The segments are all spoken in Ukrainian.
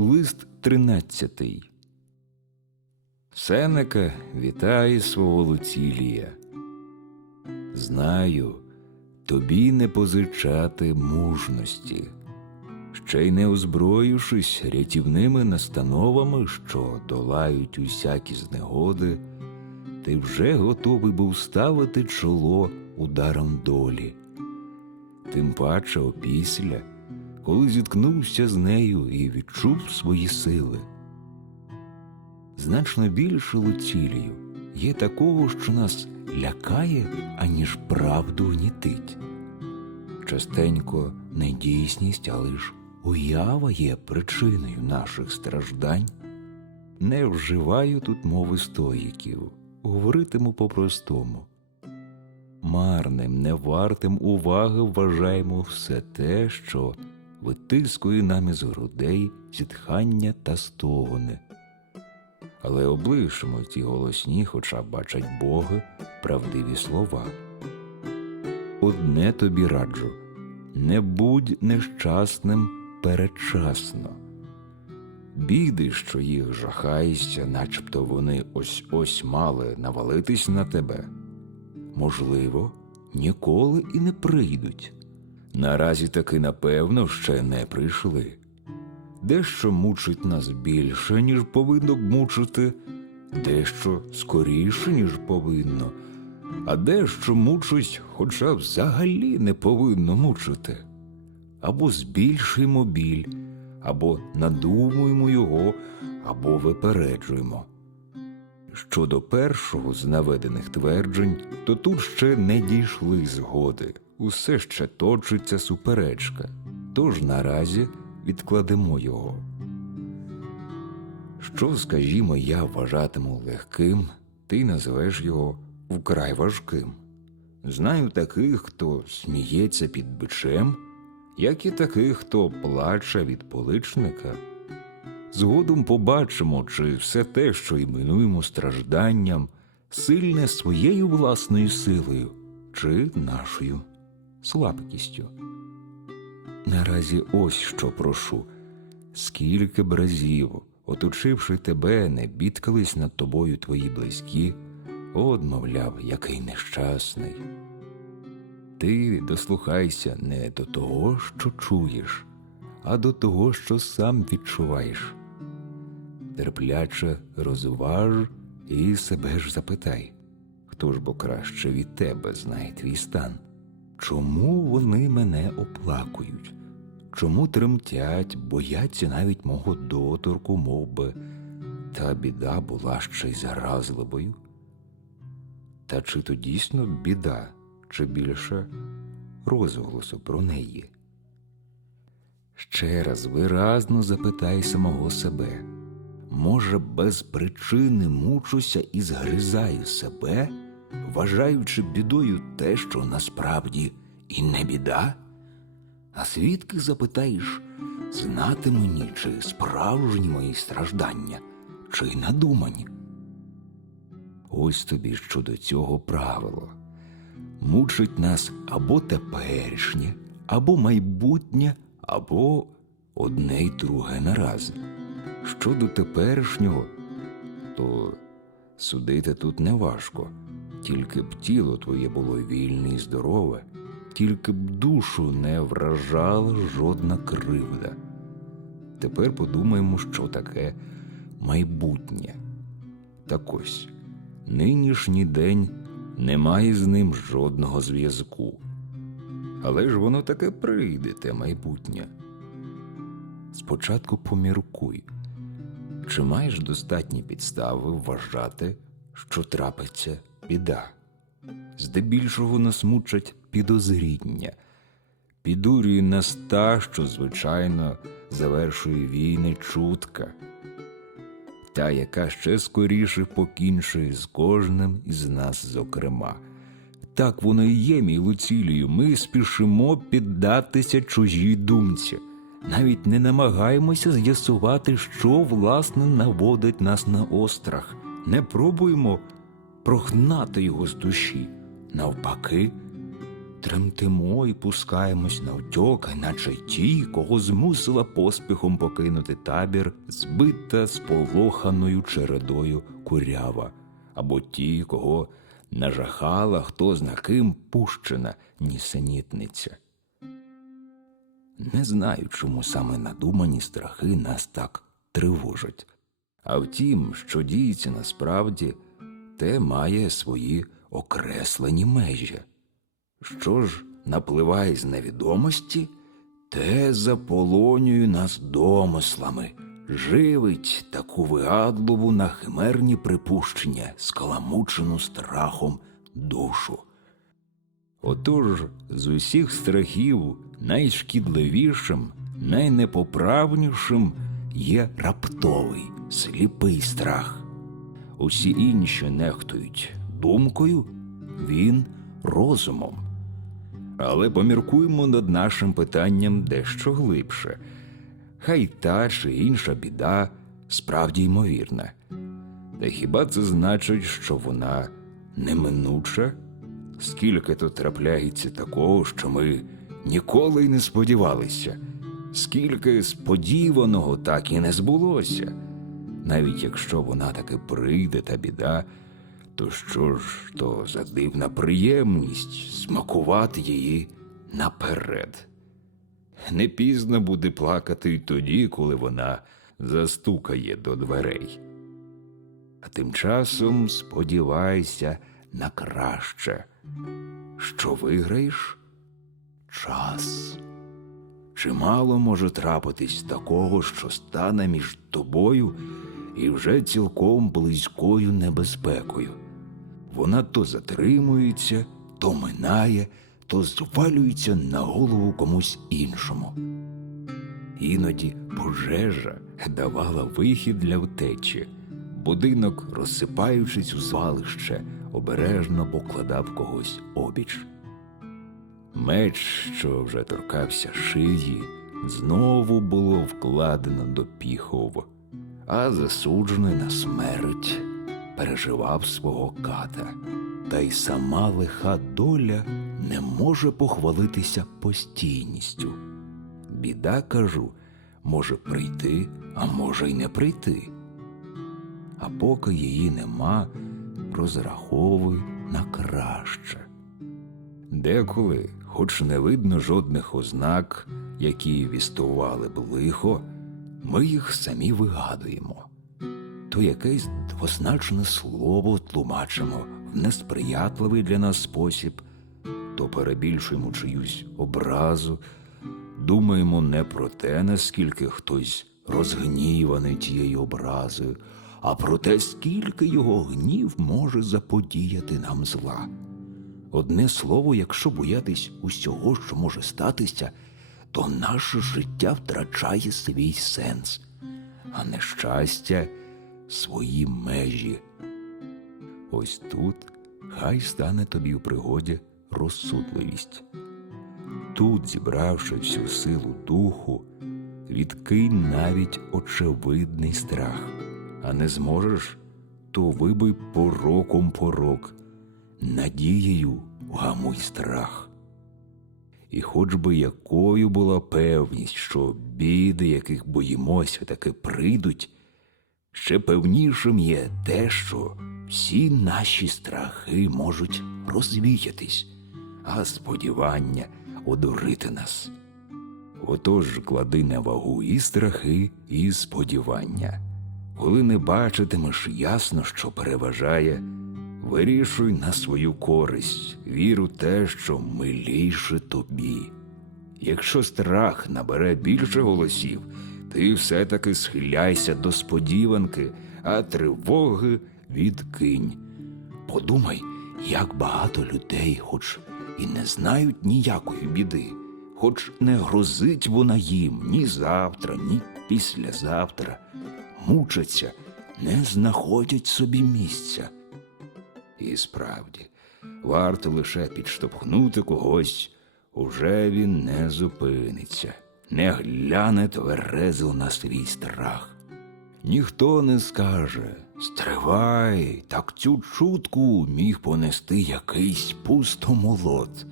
Лист тринадцятий. Сенека вітає свого Луцілія. Знаю, тобі не позичати мужності, ще й не озброївшись рятівними настановами, що долають усякі знегоди, ти вже готовий був ставити чоло ударом долі. Тим паче опісля, коли зіткнувся з нею і відчув свої сили. Значно більше Луцілію є такого, що нас лякає, аніж правду гнітить. Частенько не дійсність, а лиш уява є причиною наших страждань. Не вживаю тут мови стоїків, говоритиму по-простому. Марним, невартим уваги вважаємо все те, що витискує нам із грудей зітхання та стогони. Але облишимо ті голосні, хоча бачать Боги, правдиві слова. Одне тобі раджу не будь нещасним передчасно. Біди, що їх жахаєшся, начебто вони ось ось мали навалитись на тебе, можливо, ніколи і не прийдуть. Наразі таки напевно ще не прийшли. Дещо мучить нас більше, ніж повинно б мучити, дещо скоріше, ніж повинно, а дещо мучить, хоча взагалі не повинно мучити. Або збільшуємо біль, або надумуємо його, або випереджуємо. Щодо першого з наведених тверджень, то тут ще не дійшли згоди, усе ще точиться суперечка, тож наразі відкладемо його. Що, скажімо, я вважатиму легким, ти назвеш його вкрай важким. Знаю таких, хто сміється під бичем, як і таких, хто плаче від поличника. Згодом побачимо, чи все те, що іменуємо стражданням, сильне своєю власною силою, чи нашою слабкістю. Наразі ось що прошу, скільки б разів, оточивши тебе, не бідкались над тобою твої близькі, от, мовляв, який нещасний. Ти дослухайся не до того, що чуєш, а до того, що сам відчуваєш. Терпляче розваж і себе ж запитай, хто ж бо краще від тебе знає твій стан. Чому вони мене оплакують? Чому тремтять, бояться навіть мого доторку, мов би, та біда була ще й заразливою? Та чи то дійсно біда, чи більше розголосу про неї? Ще раз виразно запитай самого себе, може, без причини мучуся і згризаю себе, вважаючи бідою те, що насправді і не біда? А свідки запитаєш, знати мені, чи справжні мої страждання, чи надумані? Ось тобі щодо цього правило. Мучить нас або теперішнє, або майбутнє, або одне й друге нараз. Щодо теперішнього, то судити тут не важко, тільки б тіло твоє було вільне і здорове, тільки б душу не вражала жодна кривда. Тепер подумаємо, що таке майбутнє. Так ось, нинішній день не має з ним жодного зв'язку. Але ж воно таке прийде, те майбутнє. Спочатку поміркуй, чи маєш достатні підстави вважати, що трапиться біда. Здебільшого нас мучать підозріння, підурює нас та, що, звичайно, завершує війни чутка, та, яка ще скоріше покінчує з кожним із нас, зокрема. Так воно і є, мій Луцілію. Ми спішимо піддатися чужій думці. Навіть не намагаємося з'ясувати, що власне наводить нас на острах. Не пробуємо прогнати його з душі. Навпаки, тремтимо і пускаємось на утьоки, наче ті, кого змусила поспіхом покинути табір, збита сполоханою чередою курява, або ті, кого нажахала хто зна ким пущена нісенітниця. Не знаю, чому саме надумані страхи нас так тривожать. А втім, що діється насправді, те має свої окреслені межі. Що ж напливає з невідомості, те заполонює нас домислами, живить таку вигадливу на химерні припущення, скаламучену страхом душу. Отож, з усіх страхів найшкідливішим, найнепоправнішим є раптовий, сліпий страх. Усі інші нехтують думкою, він розумом. Але поміркуємо над нашим питанням дещо глибше. Хай та чи інша біда справді ймовірна. Та хіба це значить, що вона неминуча? Скільки тут трапляється такого, що ми ніколи й не сподівалися, скільки сподіваного так і не збулося. Навіть якщо вона таки прийде та біда, то що ж то за дивна приємність смакувати її наперед. Не пізно буде плакати й тоді, коли вона застукає до дверей. А тим часом сподівайся на краще. Що виграєш? Час. Чимало може трапитись такого, що стане між тобою і вже цілком близькою небезпекою. Вона то затримується, то минає, то звалюється на голову комусь іншому. Іноді пожежа давала вихід для втечі. Будинок, розсипаючись у звалище, обережно покладав когось обіч. Меч, що вже торкався шиї, знову було вкладено до піхов, а засуджений на смерть переживав свого ката. Та й сама лиха доля не може похвалитися постійністю. Біда, кажу, може прийти, а може й не прийти. А поки її нема, розраховуй на краще. Деколи, хоч не видно жодних ознак, які вістували б лихо, ми їх самі вигадуємо. То якесь двозначне слово тлумачимо в несприятливий для нас спосіб, то перебільшуємо чиюсь образу, думаємо не про те, наскільки хтось розгніваний тією образою, а про те, скільки його гнів може заподіяти нам зла. Одне слово, якщо боятись усього, що може статися, то наше життя втрачає свій сенс, а нещастя свої межі. Ось тут хай стане тобі у пригоді розсудливість. Тут, зібравши всю силу духу, відкинь навіть очевидний страх, а не зможеш, то вибий пороком порок, надією вгамуй страх. І хоч би якою була певність, що біди, яких боїмося, таки прийдуть, ще певнішим є те, що всі наші страхи можуть розвіятись, а сподівання одурити нас. Отож клади на вагу і страхи, і сподівання. Коли не бачитимеш ясно, що переважає, вирішуй на свою користь, вір у те, що миліше тобі. Якщо страх набере більше голосів, ти все-таки схиляйся до сподіванки, а тривоги відкинь. Подумай, як багато людей, хоч і не знають ніякої біди, хоч не грозить вона їм ні завтра, ні післязавтра, мучаться, не знаходять собі місця. І справді, варто лише підштовхнути когось, уже він не зупиниться, не гляне тверезо на свій страх. Ніхто не скаже Стривай, так цю чутку міг понести якийсь пустомолот.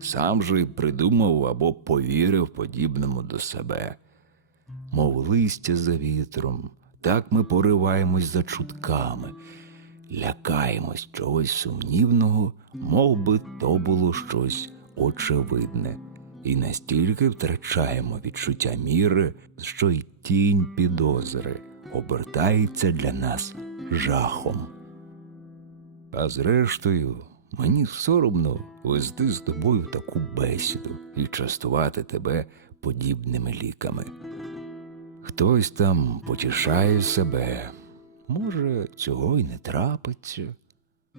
сам же й придумав або повірив подібному до себе. Мов листя за вітром, так ми пориваємось за чутками, лякаємось чогось сумнівного, мов би то було щось очевидне, і настільки втрачаємо відчуття міри, що й тінь підозри обертається для нас жахом. А зрештою, мені соромно вести з тобою таку бесіду і частувати тебе подібними ліками. Хтось там потішає себе, може, цього й не трапиться.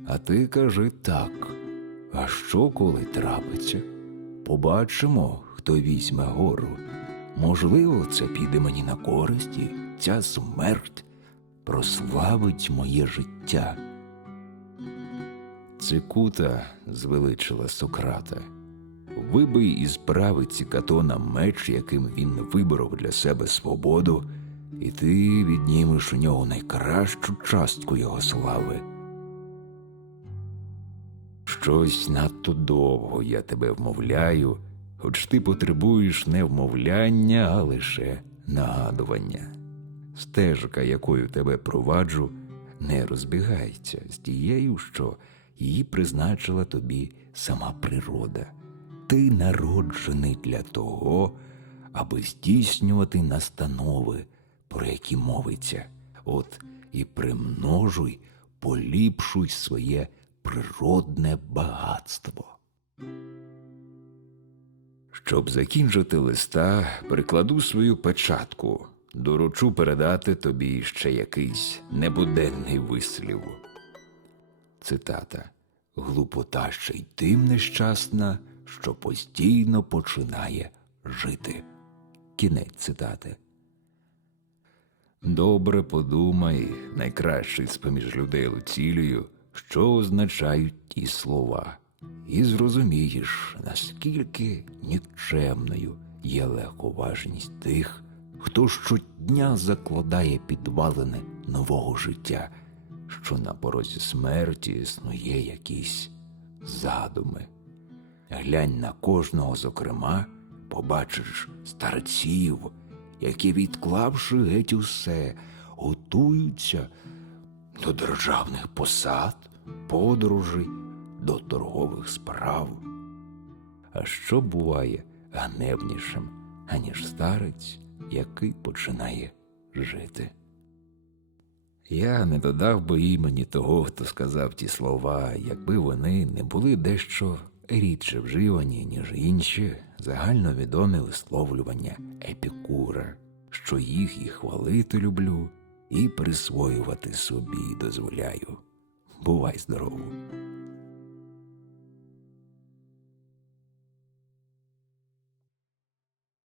А ти кажи так. А що, коли трапиться? Побачимо, хто візьме гору. Можливо, це піде мені на користь, і ця смерть прославить моє життя. Цикута звеличила Сократа. Вибий із правиці Катона меч, яким він виборов для себе свободу, і ти віднімеш у нього найкращу частку його слави. Щось надто довго я тебе вмовляю, хоч ти потребуєш не вмовляння, а лише нагадування. Стежка, якою тебе проваджу, не розбігається з тією, що її призначила тобі сама природа. Ти народжений для того, аби здійснювати настанови, про які мовиться. От і примножуй, поліпшуй своє природне багатство. Щоб закінчити листа, прикладу свою печатку, доручу передати тобі ще якийсь небуденний вислів. Цитата Глупота ще й тим нещасна, що постійно починає жити. Кінець цитати. Добре подумай, найкращий з поміж людей Луцілію, що означають ті слова, і зрозумієш, наскільки нікчемною є легковажність тих, хто щодня закладає підвалини нового життя, що на порозі смерті існує якісь задуми. Глянь на кожного, зокрема, побачиш старців, які, відклавши геть усе, готуються до державних посад, подорожей, до торгових справ. А що буває ганебнішим, аніж старець, який починає жити? Я не додав би імені того, хто сказав ті слова, якби вони не були дещо рідше вживані, ніж інші загальновідомі висловлювання епікура, що їх і хвалити люблю, і присвоювати собі дозволяю. Бувай здорову!